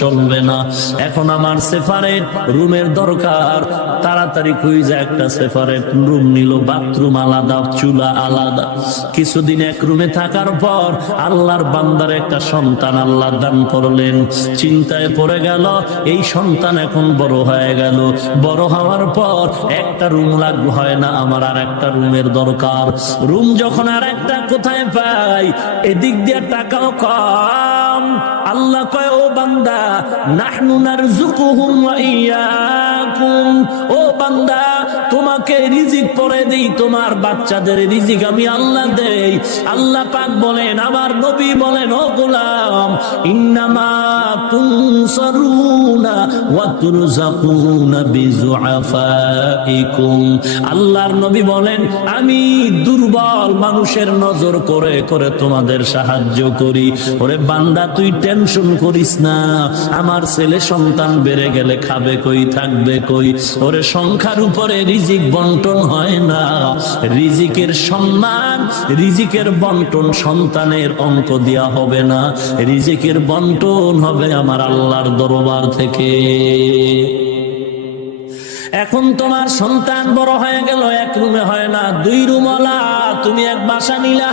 চলবে না। এখন আমার সেপারেট রুমের দরকার। তাড়াতাড়ি খুঁজে একটা সেপারেট রুম নিল, বাথরুম আলাদা, চুলা আলাদা। কিছুদিন এক রুমে থাকার পর আল্লাহর বান্দার একটা সন্তান আল্লাহ দান করলেন। চিন্তায় পড়ে গেল, এই সন্তান এখন বড় হয়ে গেল। বড় হওয়ার পর একটা রুম লাগবে, হয় না, আমার আর একটা রুমের দরকার। রুম যখন আর একটা কোথায় পাই, এদিক দিয়ে টাকাও কম। আল্লাহ কয়, ও বান্দা, নাহনু নারযুকুহুম ওয়া ইয়াকুম, ও বান্দা তোমাকে রিজিক পরে দেই, তোমার বাচ্চাদের রিজিক আমি আল্লাহ দেই। আল্লাহ পাক বলেন, আমার নবী বলেন, ও গোলাম, ইন্নামা তুনসারুনা ওয়া তুরযাকুনা বিযুআফাইকুম। আল্লাহর নবী বলেন, আমি দুর্বল মানুষের নজর করে করে তোমাদের সাহায্য করি। ওরে বান্দা, তুই টেনশন করিস না, আমার ছেলে সন্তান বেড়ে গেলে খাবে কই, থাকবে কই। ওরে সংখ্যার উপরে রিজিক বন্টন হয় না, রিজিকের সম্মান, রিজিকের বন্টন সন্তানের অঙ্ক দেয়া হবে না, রিজিকের বন্টন হবে আমার আল্লাহর দরবার থেকে। এখন তোমার সন্তান বড় হয়ে গেল, এক রুমে হয় না, 2 রুমওয়ালা, তুমি এক বাসা নিলা।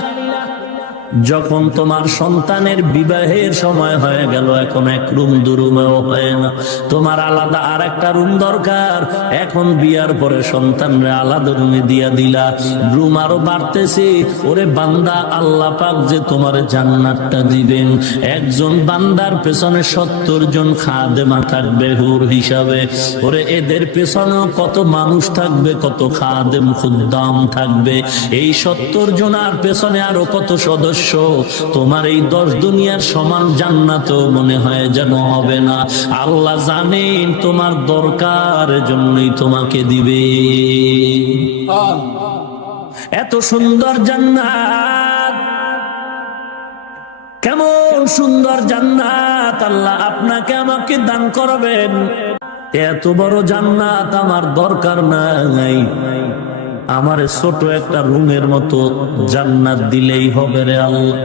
যখন তোমার সন্তানের বিবাহের সময় হয়ে গেল, এখন এক রুম 2 রুমেও হয় না, তোমার আলাদা আর একটা রুম দরকার। এখন বিয়ার পরে সন্তানরা আলাদা রুমে দিয়া দিলা, রুম আরো বাড়তেছে। ওরে বান্দা, আল্লাহ পাক যে তোমার জান্নাতটা দিবেন, একজন বান্দার পেছনে 70 জন খাদেমা থাকবে হুর হিসাবে। ওরে এদের পেছনেও কত মানুষ থাকবে, কত খাদেম খুদ্দাম থাকবে। এই 70 জনার পেছনে আরো কত সদস্য। তোমার এই 10 দুনিয়ার সমান জান্নাত মনে হয় যেন হবে না। আল্লাহ জানেন তোমার দরকার, জন্যই তোমাকে দিবে। এত সুন্দর জান্নাত, কেমন সুন্দর জান্নাত আল্লাহ আপনাকে আমাকে দান করবেন। এত বড় জান্নাত আমার দরকার নাই, আমার ছোট একটা রুমের মতো জান্নাত দিলেই হবে রে আল্লাহ।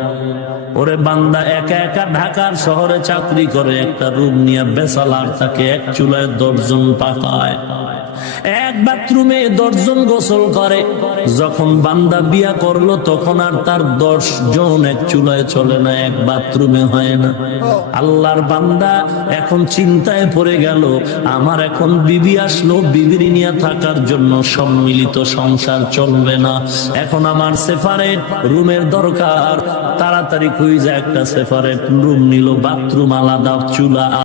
ওরে বান্দা, একা একা ঢাকার শহরে চাকরি করে, একটা রুম নিয়ে বেসালার থাকে, এক চুলায় 10 জন পাকায়, এক বাথরুমে 10 জন গোসল করে। যখন বান্দা বিয়া করলো, তখন আর তার 10 জন এক চুলায় চলে না, এক বাথরুমে হয় না। আল্লাহর বান্দা এখন চিন্তায় পড়ে গেল, আমার এখন বিবি আসলো, বিবির নিয়ে থাকার জন্য সম্মিলিত সংসার চলবে না। এখন আমার সেপারেট রুমের দরকার। তাড়াতাড়ি খুঁজে একটা সেপারেট রুম নিল, বাথরুম আলাদা, চুলা